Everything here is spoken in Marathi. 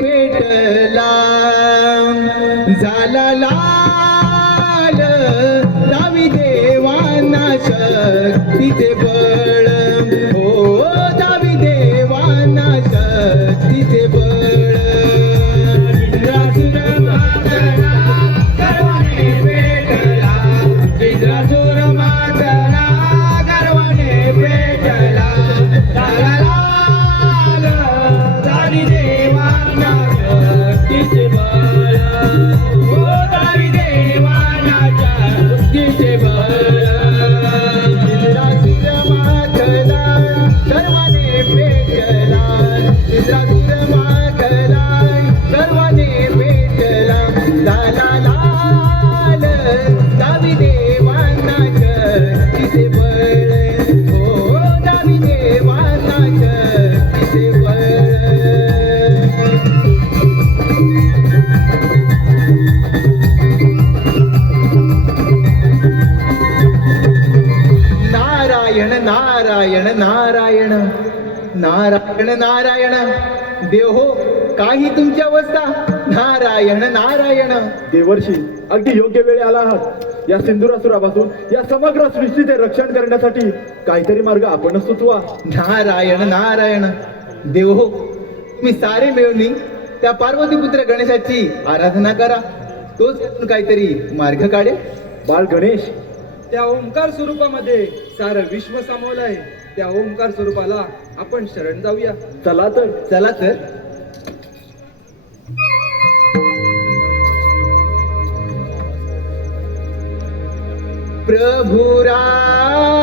पेटला झाला लाल दावी देवांना शक्तीचे बळ हो दावी देवांना शक्तीचे बळ इंद्रासुर मातला गर्वाने पेटला इंद्रासुर मातला गर्वाने पेटला झाला लाल दावी देवांना शक्तीचे बळ हो दावी देवांना शक्तीचे बळ इंद्रासुर मातला गर्वाने पेटला इंद्रासुर मातला गर्वाने पेटला झाला लाल दावी देवांना शक्तीचे बळ हो दावी देवांना शक्तीचे बळ नारायण नारायण नारायण नारायण नारायण देव हो काही तुमची अवस्था नारायण नारायण देवर्षी अगदी योग्य वेळी आला आहात. या सिंधुरासुरापासून या समग्र सृष्टीचे रक्षण करण्यासाठी काहीतरी मार्ग आपणच सुचवा. नारायण नारायण देव हो मी सारे मिळून त्या पार्वतीपुत्र गणेशाची आराधना करा तोच काहीतरी मार्ग काढेल. बाळ गणेश, त्या ओंकार स्वरूपामध्ये सारं विश्व सामावलं आहे. त्या ओंकार स्वरूपाला आपण शरण जाऊया. चला तर. चला तर. प्रभु राम